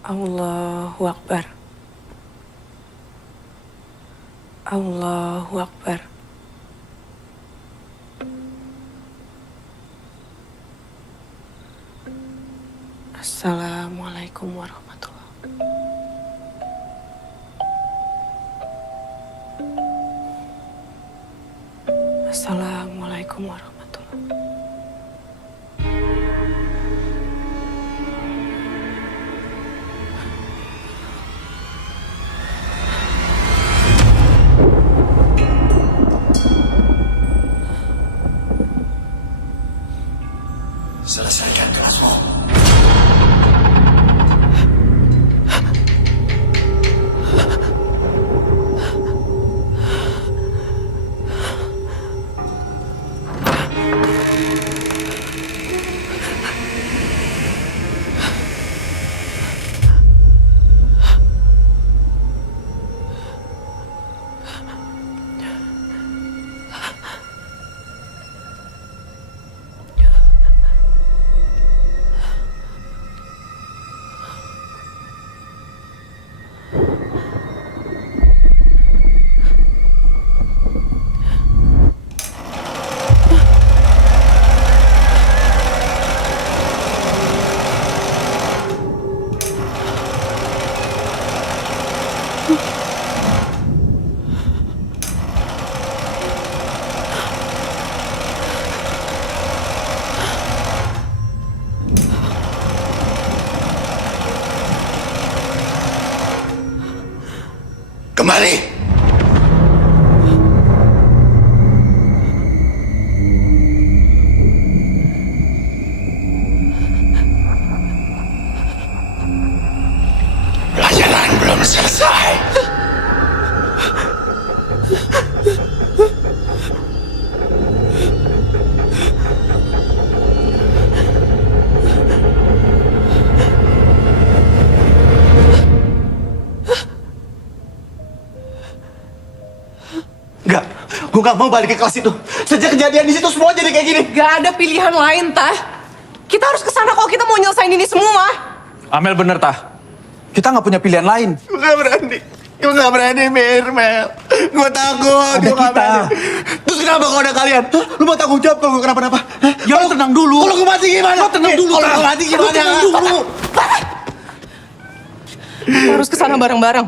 Allahu Akbar. Allahu Akbar. Assalamualaikum warahmatullahi wabarakatuh. Assalamualaikum warahmatullahi Selesaikan kelasmu. Kembali. Pelajaran belum selesai. Enggak, gue gak mau balik ke kelas itu. Sejak kejadian di situ semua jadi kayak gini. Gak ada pilihan lain, Tah. Kita harus kesana kalau kita mau nyelesain ini semua. Amel bener, Tah. Kita nggak punya pilihan lain. Gue gak berani. Gue gak berani, Mel. Gue takut. Ada Gua gak kita. berani. Terus kenapa kalau ada kalian? Hah? Lu mau tanggung jawab kalau gue kenapa-napa? Hah? Ya lu tenang dulu. Kalau gue mati gimana? Lu tenang dulu, Kalau Tah. gue mati Lu gimana? tenang dulu. Kita harus kesana bareng-bareng.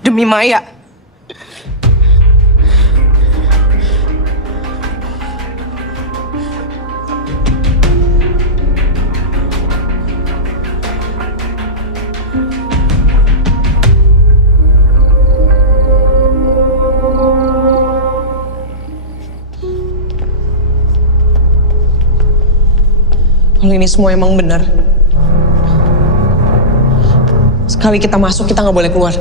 Demi Maya. Kalau ini semua emang benar, sekali kita masuk kita nggak boleh keluar.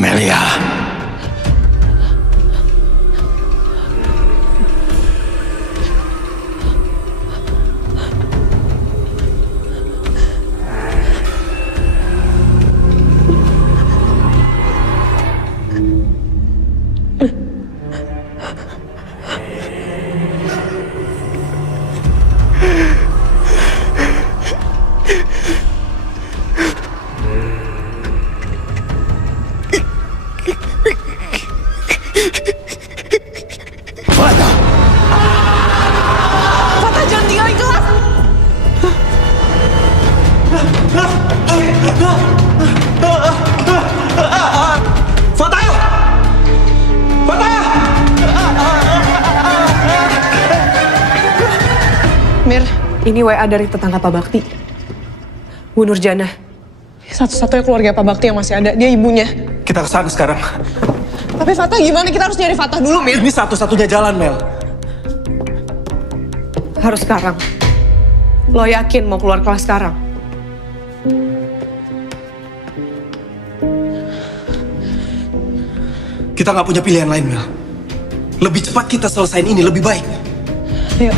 Amelia. Fatah, jangan tinggalin kelas! Fatah! Fatah! Mir, ini WA dari tetangga Pak Bakti. Bu Nurjana. Satu-satunya keluarga Pak Bakti yang masih ada, dia ibunya. Kita kesana sekarang. Tapi Fatah gimana? Kita harus nyari Fatah dulu, Mir. Ini satu-satunya jalan, Mel. Harus sekarang. Lo yakin mau keluar kelas sekarang? Kita nggak punya pilihan lain, Mel. Lebih cepat kita selesain ini, lebih baik. Ayo.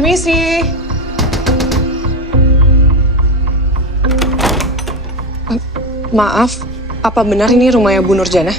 Permisi. Maaf, apa benar ini rumahnya Bu Nurjana?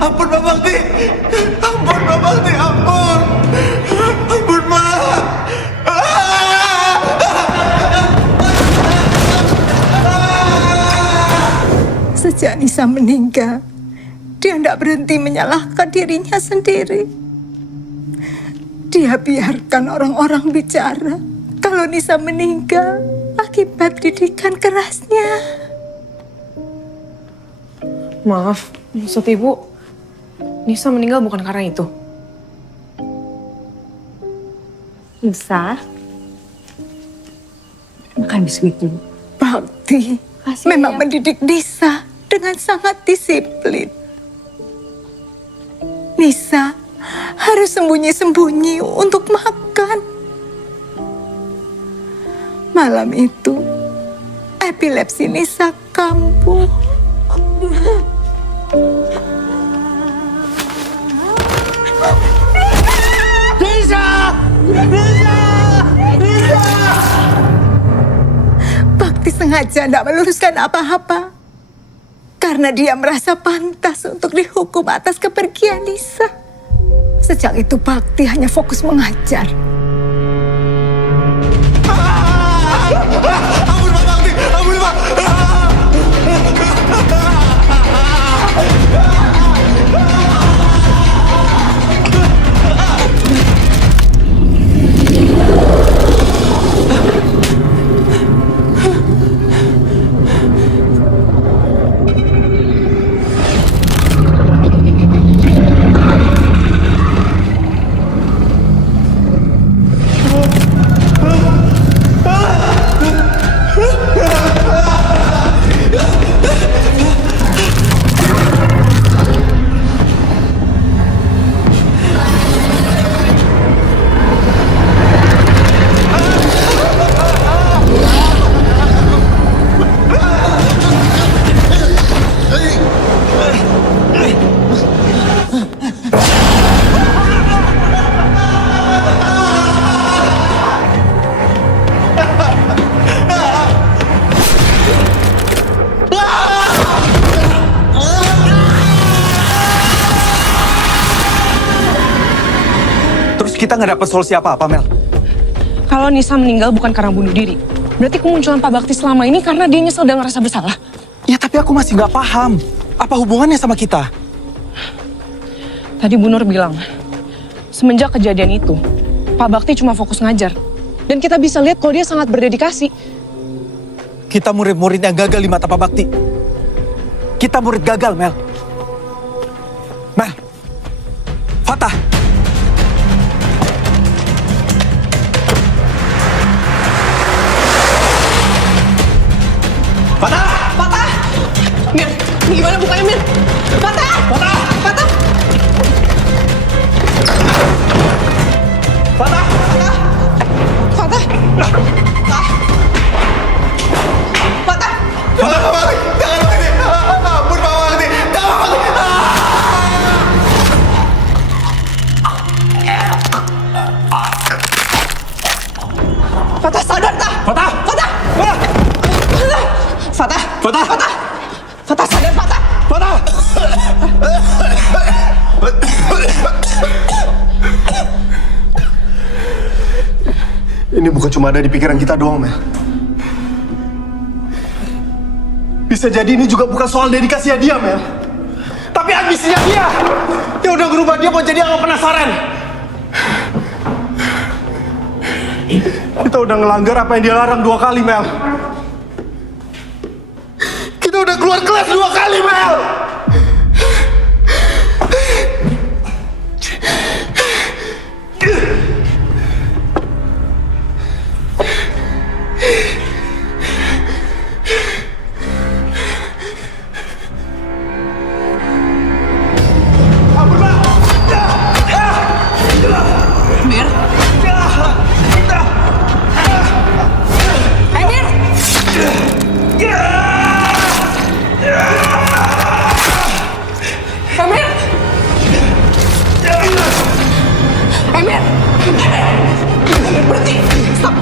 Ampun Pak Bakti! Ampun Pak Bakti, ampun! Ampun Mak! Sejak Nisa meninggal, dia tidak berhenti menyalahkan dirinya sendiri. Dia biarkan orang-orang bicara kalau Nisa meninggal akibat didikan kerasnya. Maaf, maksud Ibu, Nisa meninggal bukan karena itu. Nisa, makan biskuit dulu. Bakti memang mendidik Nisa dengan sangat disiplin. Nisa harus sembunyi-sembunyi untuk makan. Malam itu, epilepsi Nisa kambuh. Nisa! Nisa! Nisa! Bakti sengaja tidak meluruskan apa-apa. Karena dia merasa pantas untuk dihukum atas kepergian Nisa. Sejak itu Bakti hanya fokus mengajar. Ampun Pak Bakti, ampun Pak. Terus kita nggak dapat solusi apa-apa, Mel. Kalau Nisa meninggal bukan karena bunuh diri, berarti kemunculan Pak Bakti selama ini karena dia nyesel dan ngerasa bersalah. Ya tapi aku masih nggak paham. Apa hubungannya sama kita? Tadi Bu Nur bilang, semenjak kejadian itu, Pak Bakti cuma fokus ngajar. Dan kita bisa lihat kalau dia sangat berdedikasi. Kita murid-murid yang gagal di mata Pak Bakti. Kita murid gagal, Mel. Mel. Fatah. Patah! Patah! Mir, gimana bukanya Mir? Patah! Patah! Patah! Patah! Patah! Patah! Patah! Patah Pak Bakti, jangan begini. Ampun Pak Bakti, jangan Pak Bakti. Patah, sadar tak? Patah! Patah! Patah! Fatah! Patah! Fatah! Fatah, sadar Fatah! Patah! Ini bukan cuma ada di pikiran kita doang, Mel. Bisa jadi ini juga bukan soal dedikasinya dia, Mel. Tapi ambisinya dia. Yang udah ngerubah dia mau jadi orang penasaran. Kita udah ngelanggar apa yang dia larang 2 kali, Mel. Kita udah keluar kelas 2 kali, Mel. Mir? Mir! Emir! Emir! Berhenti! Stop!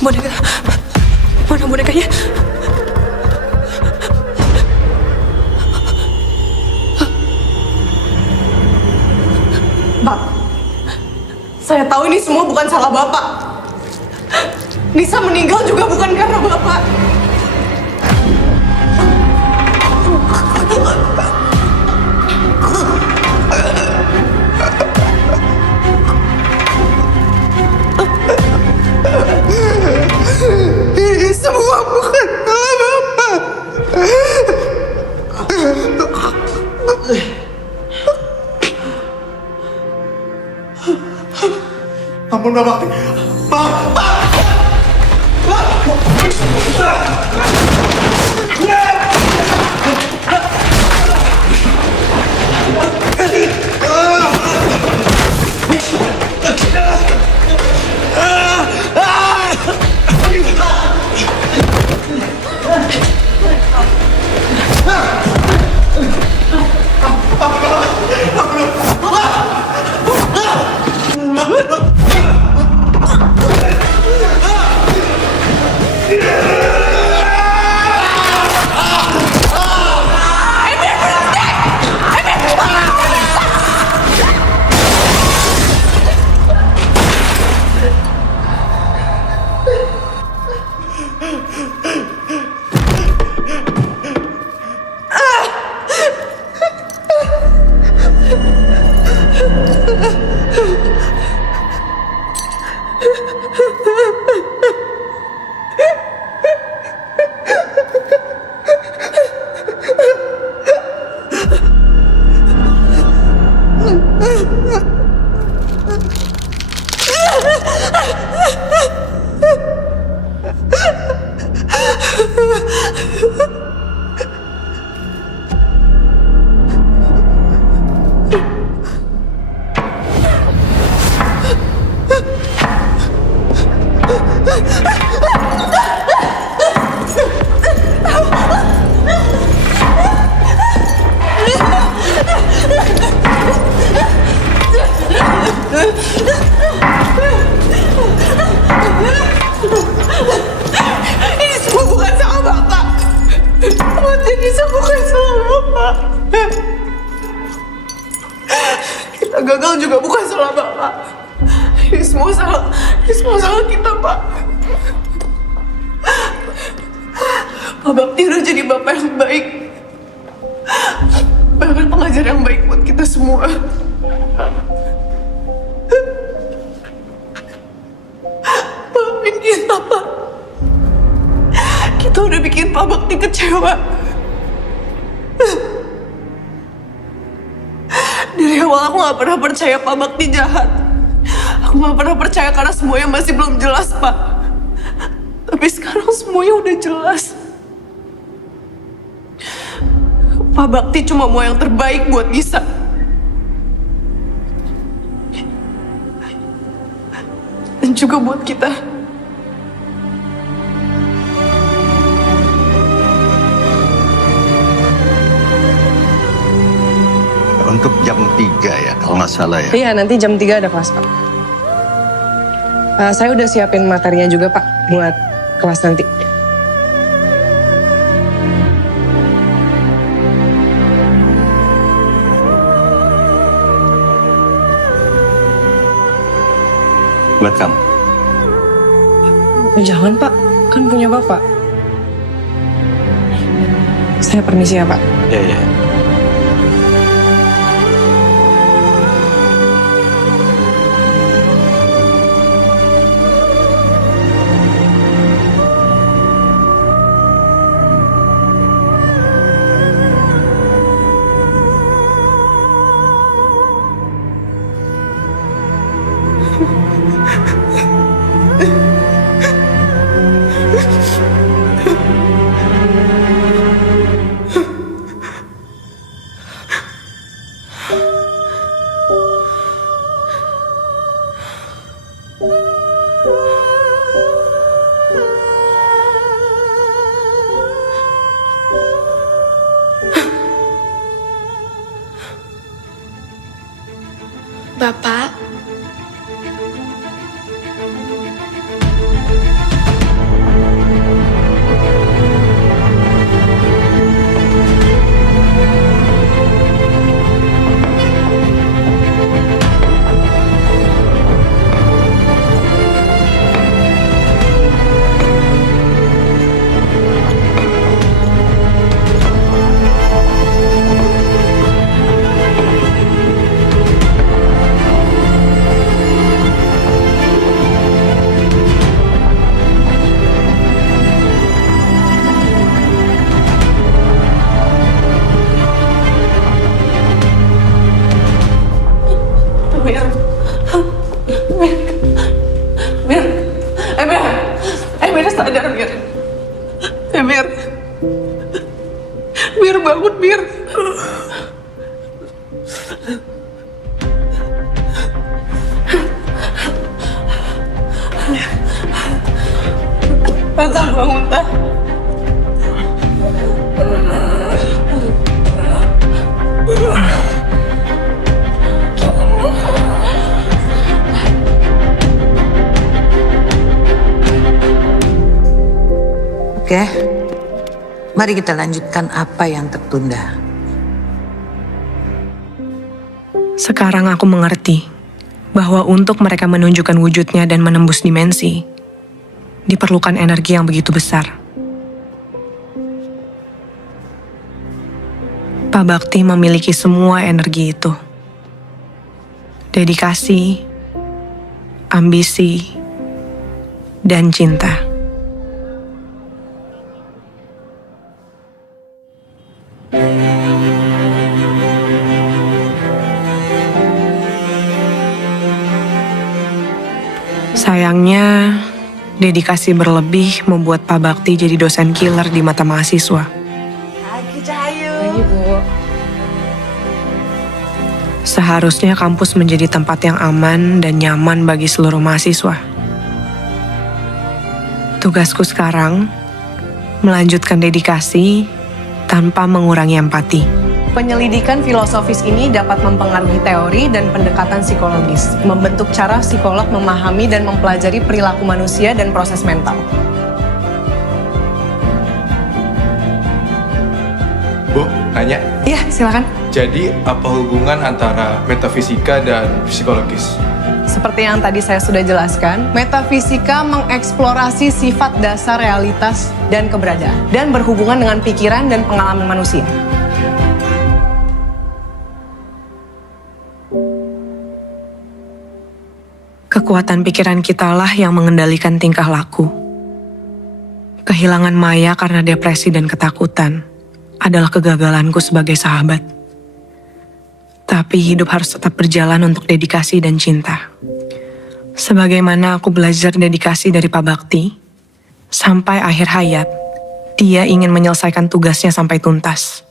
Boneka, mana bonekanya? Bang, saya tahu ini semua bukan salah Bapak. Nisa meninggal juga bukan karena Bapak. Ini semua bukan salah Bapak. Ampun Pak Bakti. Pak! Ini semua bukan salah Bapak. Ini semua bukan salah Bapak. Kita gagal juga bukan salah Bapak. Ini semua salah kita, Pak. Pak Bakti udah jadi Bapak yang baik. Bahkan pengajar yang baik buat kita semua. Maafin kita, Pak. Kita udah bikin Pak Bakti kecewa. Dari awal aku gak pernah percaya Pak Bakti jahat. Aku gak pernah percaya karena semuanya masih belum jelas, Pak. Tapi sekarang semuanya udah jelas. Pak Bakti cuma mau yang terbaik buat Nisa. Dan juga buat kita. Untuk jam 3 ya, kalau nggak salah ya. Iya, nanti jam 3 ada kelas, Pak. Saya udah siapin materinya juga, Pak, buat kelas nanti. Buat kamu. Jangan, Pak. Kan punya Bapak. Saya permisi ya, Pak. Iya. Bapak, Mir sadar, Mir. Mir. Mir bangun, Mir. Tante bangun, Tante. Oke, mari kita lanjutkan apa yang tertunda. Sekarang aku mengerti bahwa untuk mereka menunjukkan wujudnya dan menembus dimensi, diperlukan energi yang begitu besar. Pak Bakti memiliki semua energi itu. Dedikasi, ambisi, dan cinta. Sayangnya, dedikasi berlebih membuat Pak Bakti jadi dosen killer di mata mahasiswa. Pagi, Cahayu. Pagi, Bu. Seharusnya kampus menjadi tempat yang aman dan nyaman bagi seluruh mahasiswa. Tugasku sekarang, melanjutkan dedikasi tanpa mengurangi empati. Penyelidikan filosofis ini dapat mempengaruhi teori dan pendekatan psikologis, membentuk cara psikolog memahami dan mempelajari perilaku manusia dan proses mental. Bu, nanya. Iya, silakan. Jadi apa hubungan antara metafisika dan psikologis? Seperti yang tadi saya sudah jelaskan, metafisika mengeksplorasi sifat dasar realitas dan keberadaan, dan berhubungan dengan pikiran dan pengalaman manusia. Kekuatan pikiran kitalah yang mengendalikan tingkah laku. Kehilangan Maya karena depresi dan ketakutan adalah kegagalanku sebagai sahabat. Tapi hidup harus tetap berjalan untuk dedikasi dan cinta. Sebagaimana aku belajar dedikasi dari Pak Bakti, sampai akhir hayat, dia ingin menyelesaikan tugasnya sampai tuntas.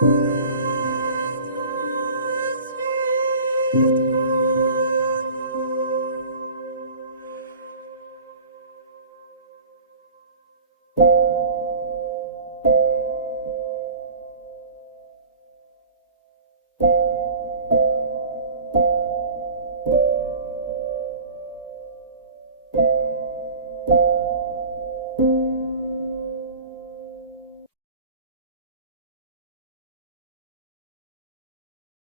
Thank you.